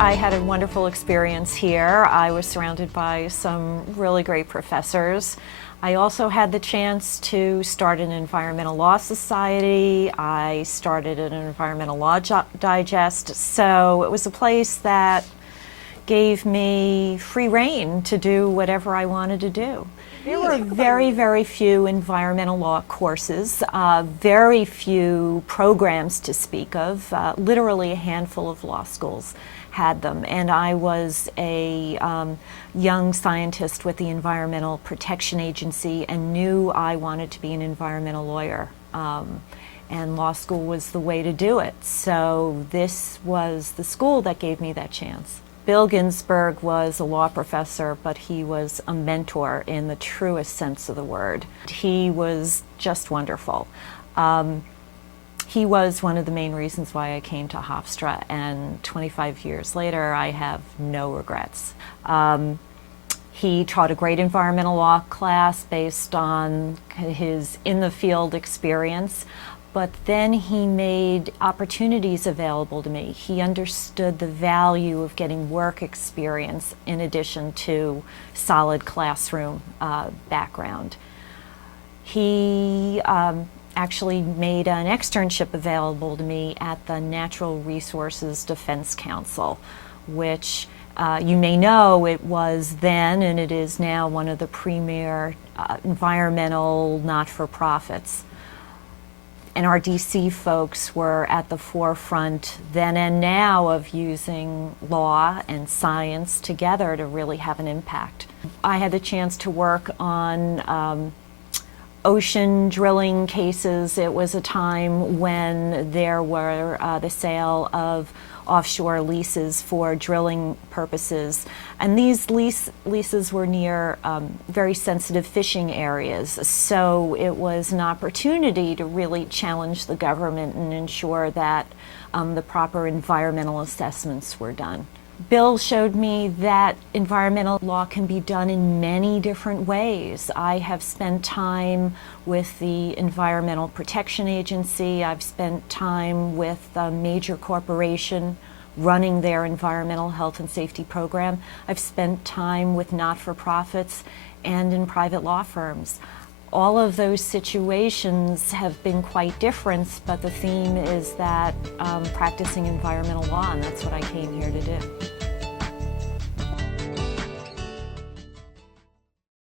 I had a wonderful experience here. I was surrounded by some really great professors. I also had the chance to start an environmental law society. I started an environmental law digest. So it was a place that gave me free rein to do whatever I wanted to do. There were very, very few environmental law courses, very few programs to speak of. Literally a handful of law schools had them. And I was a young scientist with the Environmental Protection Agency and knew I wanted to be an environmental lawyer. And law school was the way to do it. So this was the school that gave me that chance. Bill Ginsberg was a law professor, but he was a mentor in the truest sense of the word. He was just wonderful. He was one of the main reasons why I came to Hofstra, and 25 years later, I have no regrets. He taught a great environmental law class based on his in-the-field experience, but then he made opportunities available to me. He understood the value of getting work experience in addition to solid classroom background. He actually made an externship available to me at the Natural Resources Defense Council, which you may know it was then and it is now one of the premier environmental not-for-profits. NRDC folks were at the forefront then and now of using law and science together to really have an impact. I had the chance to work on ocean drilling cases. It was a time when there were the sale of offshore leases for drilling purposes. And these leases were near very sensitive fishing areas. So it was an opportunity to really challenge the government and ensure that the proper environmental assessments were done. Bill showed me that environmental law can be done in many different ways. I have spent time with the Environmental Protection Agency. I've spent time with a major corporation running their environmental health and safety program. I've spent time with not-for-profits and in private law firms. All of those situations have been quite different, but the theme is that practicing environmental law, and that's what I came here to do.